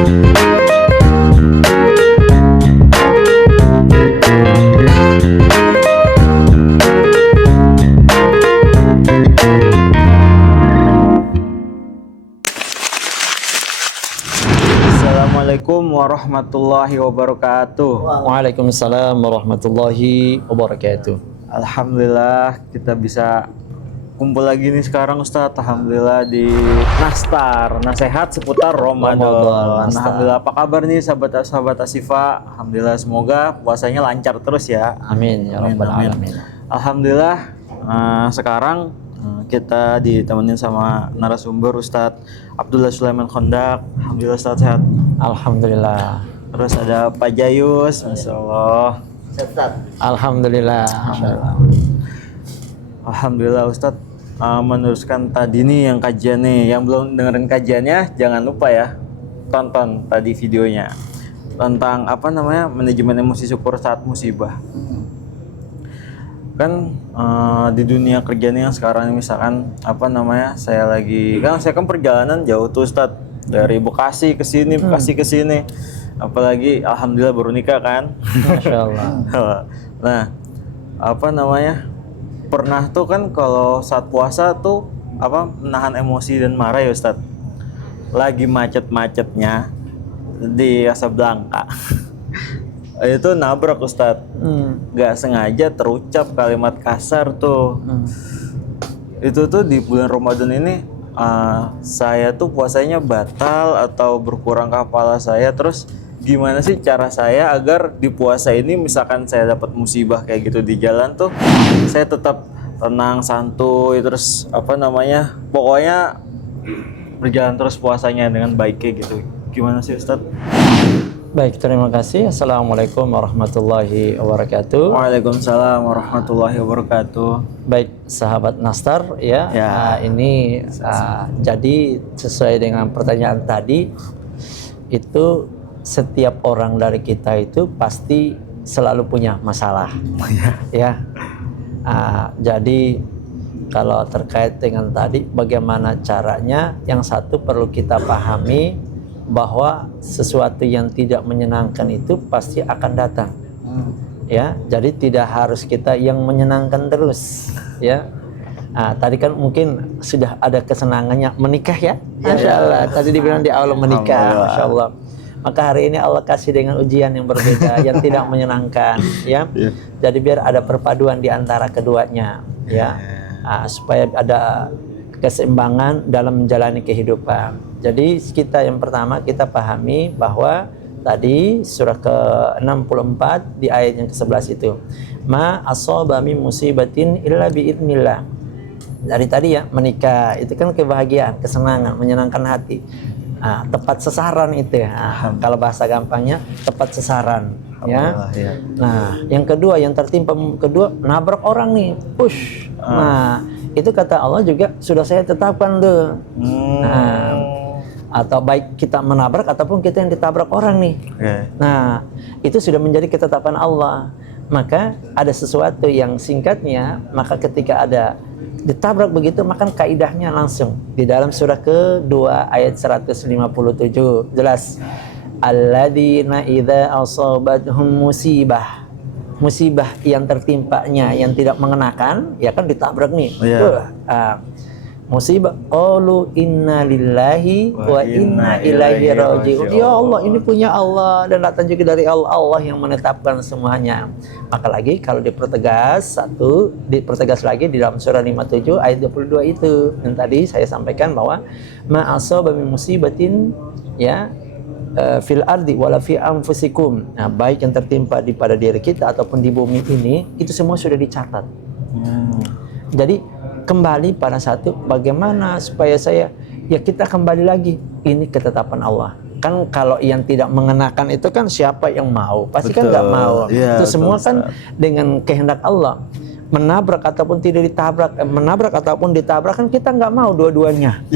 Assalamualaikum warahmatullahi wabarakatuh. Waalaikumsalam warahmatullahi wabarakatuh. Alhamdulillah kita bisa kumpul lagi nih sekarang Ustadz. Alhamdulillah di Nastar, nasihat seputar Ramadan. Alhamdulillah, apa kabar nih sahabat Asifa? Alhamdulillah, semoga puasanya lancar terus ya. Amin ya rabbal alamin. Alhamdulillah, sekarang kita ditemenin sama narasumber Ustadz Abdullah Sulaiman Khondak. Alhamdulillah Ustadz sehat. Alhamdulillah. Terus ada Pak Jayus, Masya Allah. Alhamdulillah. Alhamdulillah Ustadz meneruskan tadi nih yang kajian nih. Yang belum dengerin kajiannya jangan lupa ya, tonton tadi videonya tentang apa namanya manajemen emosi syukur saat musibah. Kan di dunia kerja nih yang sekarang misalkan apa namanya saya kan perjalanan jauh tuh Ustadz, dari Bekasi ke sini, Bekasi ke sini. Apalagi alhamdulillah baru nikah kan. Masya Allah. Nah, apa namanya? Pernah tuh kan kalau saat puasa tuh apa menahan emosi dan marah ya Ustadz. Lagi macet-macetnya di Casablanca. Itu nabrak Ustadz. Gak sengaja terucap kalimat kasar tuh. Itu tuh di bulan Ramadan ini saya tuh puasanya batal atau berkurang kepala saya. Terus gimana sih cara saya agar di puasa ini misalkan saya dapat musibah kayak gitu di jalan tuh saya tetap tenang, santuy, terus apa namanya pokoknya berjalan terus puasanya dengan baik kayak gitu. Gimana sih Ustadz? Baik, terima kasih. Assalamualaikum warahmatullahi wabarakatuh. Waalaikumsalam warahmatullahi wabarakatuh. Baik, sahabat Nastar ya. Ini jadi sesuai dengan pertanyaan tadi, itu setiap orang dari kita itu pasti selalu punya masalah. Ya. Jadi kalau terkait dengan tadi bagaimana caranya, yang satu perlu kita pahami bahwa sesuatu yang tidak menyenangkan itu pasti akan datang. Ya, jadi tidak harus kita yang menyenangkan terus, ya. Tadi kan mungkin sudah ada kesenangannya menikah ya. Masya Allah, tadi dibilang di awal menikah, Masya Allah. Maka hari ini Allah kasih dengan ujian yang berbeda, yang tidak menyenangkan, ya. Jadi biar ada perpaduan di antara keduanya, ya. Supaya ada keseimbangan dalam menjalani kehidupan. Jadi kita yang pertama kita pahami bahwa tadi surah ke-64 di ayat yang ke-11 itu, ma asaba min musibatin illa biidznillah. Dari tadi ya, menikah itu kan kebahagiaan, kesenangan, menyenangkan hati. Tepat sasaran itu ya. Kalau bahasa gampangnya tepat sasaran, ya. Nah, yang kedua yang tertimpa kedua nabrak orang nih, push. Nah, itu kata Allah juga sudah saya tetapkan tuh. Atau baik kita menabrak ataupun kita yang ditabrak orang nih. Nah, itu sudah menjadi ketetapan Allah. Maka ada sesuatu yang singkatnya, maka ketika ada ditabrak begitu, maka kaidahnya langsung di dalam surah kedua ayat 157 jelas, alladzina idza asabathum musibah yang tertimpanya yang tidak mengenakan, ya kan ditabrak nih. Musibah, qalu inna lillahi wa inna ilaihi raji'un. Ya Allah, ini punya Allah dan datang juga dari Allah, Allah yang menetapkan semuanya. Maka lagi kalau dipertegas lagi di dalam surah 57 ayat 22 itu yang tadi saya sampaikan bahwa ma asaba min musibatin ya fil ardi wala fi anfusikum. Nah, baik yang tertimpa pada diri kita ataupun di bumi ini, itu semua sudah dicatat. Jadi kembali pada satu, bagaimana supaya kita kembali lagi, ini ketetapan Allah. Kan kalau yang tidak mengenakan itu kan siapa yang mau? Pasti kan nggak mau. Itu semua kan dengan kehendak Allah. Menabrak ataupun tidak ditabrak, menabrak ataupun ditabrak kan kita nggak mau dua-duanya.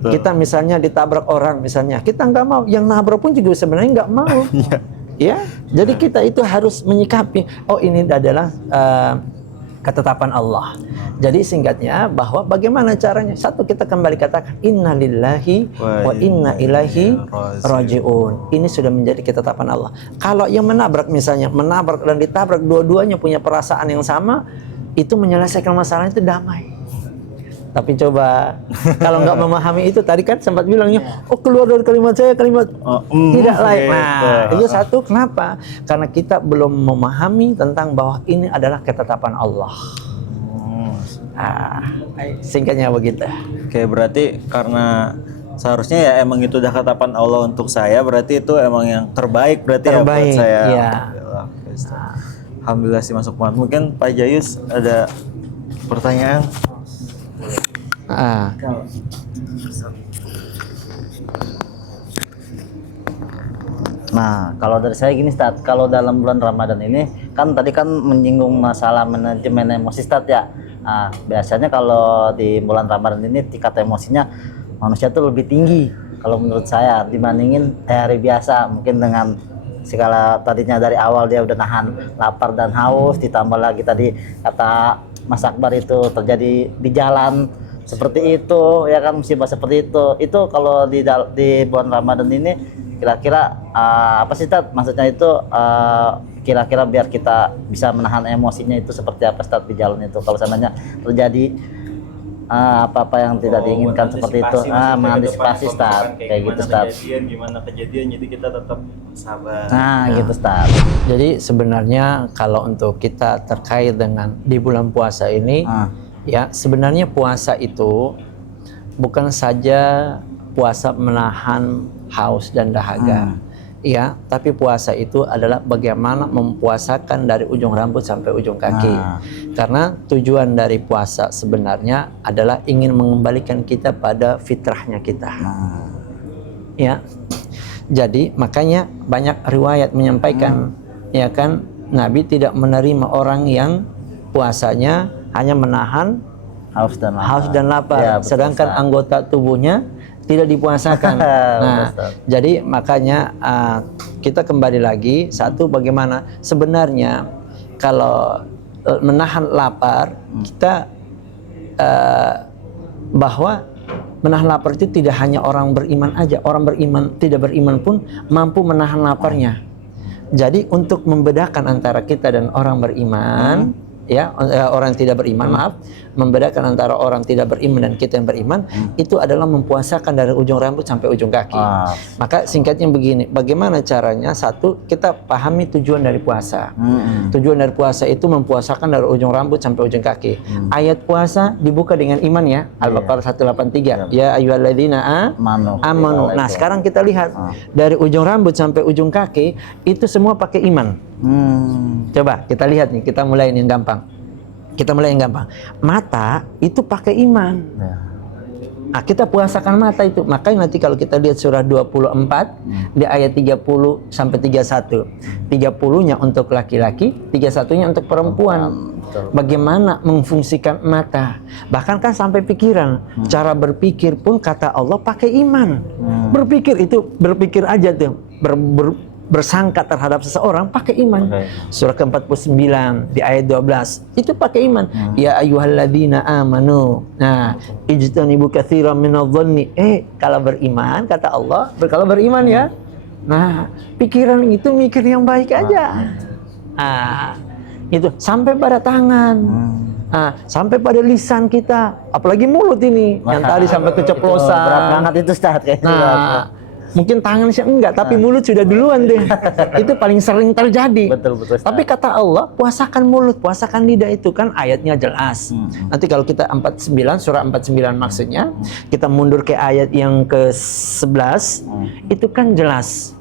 Kita misalnya ditabrak orang misalnya, kita nggak mau. Yang nabrak pun juga sebenarnya nggak mau. Ya, jadi kita itu harus menyikapi. Oh, ini adalah ketetapan Allah. Jadi singkatnya bahwa bagaimana caranya? Satu, kita kembali katakan inna lillahi wa inna ilaihi rajiun. Ini sudah menjadi ketetapan Allah. Kalau yang menabrak misalnya, menabrak dan ditabrak dua-duanya punya perasaan yang sama, itu menyelesaikan masalah itu damai. Tapi coba kalau nggak memahami itu, tadi kan sempat bilangnya, oh keluar dari kalimat saya kalimat tidak layak. Nah, itu satu. Kenapa? Karena kita belum memahami tentang bahwa ini adalah ketetapan Allah. Singkatnya begitu. Oke, berarti karena seharusnya ya emang itu udah ketetapan Allah untuk saya, berarti itu emang yang terbaik berarti ya buat saya. Iya. Alhamdulillah sih masuk banget. Mungkin Pak Jayus ada pertanyaan? Nah, kalau dari saya gini Ustaz, kalau dalam bulan Ramadan ini kan tadi kan menyinggung masalah manajemen emosi Ustaz ya. Nah, biasanya kalau di bulan Ramadan ini tingkat emosinya manusia tuh lebih tinggi kalau menurut saya dibandingin hari biasa. Mungkin dengan segala tadinya dari awal dia udah nahan lapar dan haus, ditambah lagi tadi kata Mas Akbar itu terjadi di jalan seperti itu ya kan, musibah seperti itu kalau di bulan Ramadan ini kira-kira apa sih Tad? Maksudnya itu kira-kira biar kita bisa menahan emosinya itu seperti apa Tad di jalan itu kalau seandainya terjadi apa-apa yang tidak diinginkan seperti itu, mengantisipasi Tad kayak gitu Tad. Gimana kejadian jadi kita tetap sabar. Nah gitu Tad. Jadi sebenarnya kalau untuk kita terkait dengan di bulan puasa ini, ya sebenarnya puasa itu bukan saja puasa menahan haus dan dahaga, ya, tapi puasa itu adalah bagaimana mempuasakan dari ujung rambut sampai ujung kaki. Karena tujuan dari puasa sebenarnya adalah ingin mengembalikan kita pada fitrahnya kita. Ya. Jadi makanya banyak riwayat menyampaikan, ya kan, Nabi tidak menerima orang yang puasanya hanya menahan haus dan lapar, ya, sedangkan anggota tubuhnya tidak dipuasakan. Nah, jadi makanya kita kembali lagi, satu, bagaimana sebenarnya kalau menahan lapar, kita bahwa menahan lapar itu tidak hanya orang beriman aja, orang beriman tidak beriman pun mampu menahan laparnya. Jadi untuk membedakan antara kita dan orang beriman, ya, orang yang tidak beriman, membedakan antara orang tidak beriman dan kita yang beriman, itu adalah mempuasakan dari ujung rambut sampai ujung kaki. Maka singkatnya begini, bagaimana caranya? Satu, kita pahami tujuan dari puasa. Tujuan dari puasa itu mempuasakan dari ujung rambut sampai ujung kaki. Ayat puasa dibuka dengan iman ya, Al-Baqarah 183. Ya ayyuhalladzina amanu. Nah, sekarang kita lihat dari ujung rambut sampai ujung kaki itu semua pakai iman. Coba kita lihat nih, kita mulai yang gampang. Mata itu pakai iman. Nah, kita puasakan mata itu. Makanya nanti kalau kita lihat surah 24 di ayat 30 sampai 31. 30-nya untuk laki-laki, 31-nya untuk perempuan. Bagaimana memfungsikan mata? Bahkan kan sampai pikiran. Cara berpikir pun kata Allah pakai iman. Berpikir itu berpikir aja tuh. Bersangka terhadap seseorang pakai iman. Surah ke-49 di ayat 12 itu pakai iman. Ya ayyuhalladzina amanu. Nah, ijtanibu katsiran minadh-dhanni. Kalau beriman kata Allah, kalau beriman ya. Nah, pikiran itu mikir yang baik aja. Itu sampai pada tangan. Sampai pada lisan kita, apalagi mulut ini yang tadi sampai keceplosan. Berat banget itu Ustaz kayaknya. Mungkin tangan sih enggak, tapi mulut sudah duluan deh. Itu paling sering terjadi. Betul. Tapi kata Allah, puasakan mulut, puasakan lidah, itu kan ayatnya jelas. Nanti kalau kita 49, surah 49 maksudnya, kita mundur ke ayat yang ke-11, itu kan jelas.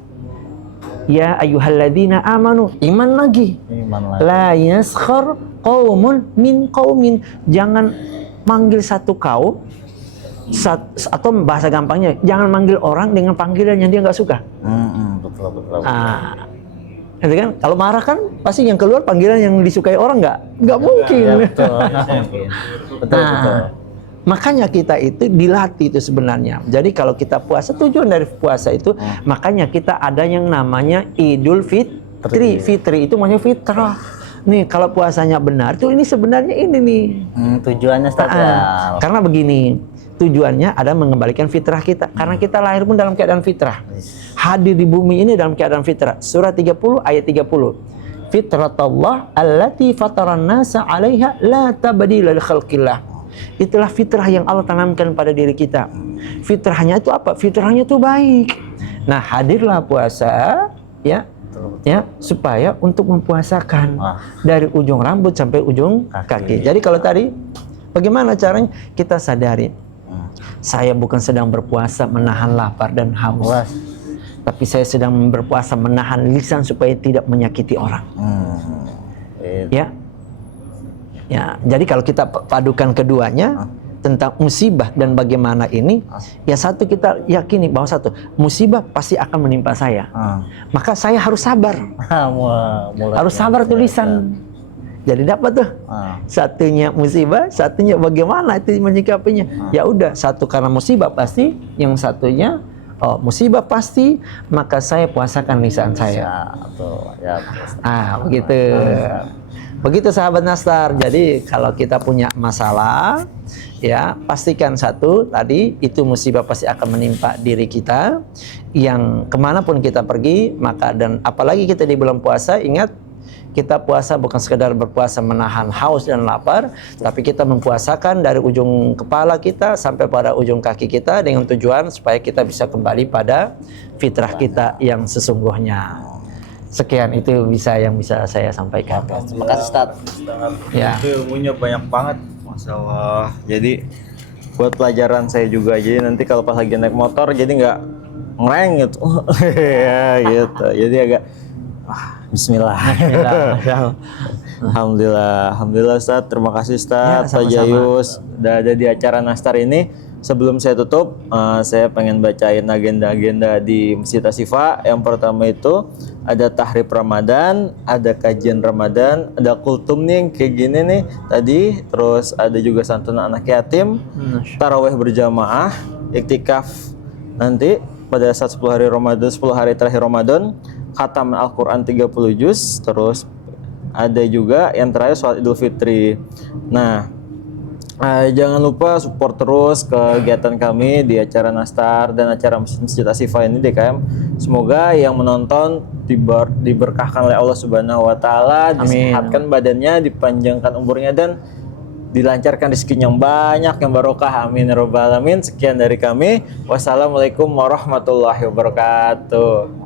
Ya ayyuhalladzina amanu, iman lagi. La yaskhar qaumun min qaumin. Jangan manggil satu kaum, atau bahasa gampangnya, jangan manggil orang dengan panggilan yang dia nggak suka. Betul. Itu kan, kalau marah kan pasti yang keluar panggilan yang disukai orang nggak mungkin. Ya, betul. Betul. Makanya kita itu dilatih itu sebenarnya. Jadi kalau kita puasa, tujuan dari puasa itu, makanya kita ada yang namanya Idul Fitri. Fitri itu maksudnya fitrah. nih kalau puasanya benar tuh ini sebenarnya ini nih. Tujuannya Ustaz ya. Karena begini, tujuannya ada mengembalikan fitrah kita. Karena kita lahir pun dalam keadaan fitrah. Hadir di bumi ini dalam keadaan fitrah. Surah 30 ayat 30. Fitratallah allati fataran nasa 'alaiha la tabdila li khalqillah. Itulah fitrah yang Allah tanamkan pada diri kita. Fitrahnya itu apa? Fitrahnya itu baik. Nah, hadirlah puasa ya supaya untuk mempuasakan dari ujung rambut sampai ujung kaki. Jadi kalau tadi bagaimana caranya? Kita sadari saya bukan sedang berpuasa menahan lapar dan haus, tapi saya sedang berpuasa menahan lisan supaya tidak menyakiti orang. Ya, jadi kalau kita padukan keduanya tentang musibah dan bagaimana ini, ya satu kita yakini bahwa satu musibah pasti akan menimpa saya, maka saya harus sabar, harus sabar tulisan. Jadi dapat tuh satunya musibah, satunya bagaimana itu menyikapinya. Ya udah, satu karena musibah pasti, yang satunya musibah pasti, maka saya puasakan lisan saya. Begitu. Begitu sahabat Nastar. Jadi kalau kita punya masalah, ya pastikan satu tadi itu musibah pasti akan menimpa diri kita. Yang kemanapun kita pergi, maka dan apalagi kita di bulan puasa, ingat kita puasa bukan sekedar berpuasa menahan haus dan lapar, tapi kita mempuasakan dari ujung kepala kita sampai pada ujung kaki kita dengan tujuan supaya kita bisa kembali pada fitrah kita yang sesungguhnya. Sekian itu yang bisa saya sampaikan. Terima kasih Ustaz. Ya. Itu ilmunya banyak banget, masalah. Jadi buat pelajaran saya juga. Jadi nanti kalau pas lagi naik motor jadi nggak ngereng gitu. Ya gitu. Jadi agak Bismillah. Alhamdulillah Ustaz. Terima kasih Ustaz. Pak Jayus udah ada di acara Nastar ini. Sebelum saya tutup, saya pengen bacain agenda-agenda di Masjid Asyifa. Yang pertama itu ada tahrib Ramadan, ada kajian Ramadan, ada kultum nih kayak gini nih tadi. Terus ada juga santunan anak yatim, taraweh berjamaah, iktikaf nanti pada saat 10 hari Ramadan, 10 hari terakhir Ramadan, khatam Al-Quran 30 juz. Terus ada juga yang terakhir sholat Idul Fitri. Nah, jangan lupa support terus kegiatan kami di acara Nastar dan acara Masjid Asyifa ini DKM. Semoga yang menonton diberkahkan oleh Allah Subhanahu wa taala, disehatkan badannya, dipanjangkan umurnya dan dilancarkan rezekinya yang banyak, yang barokah. Amin ya rabbal alamin. Sekian dari kami. Wassalamualaikum warahmatullahi wabarakatuh.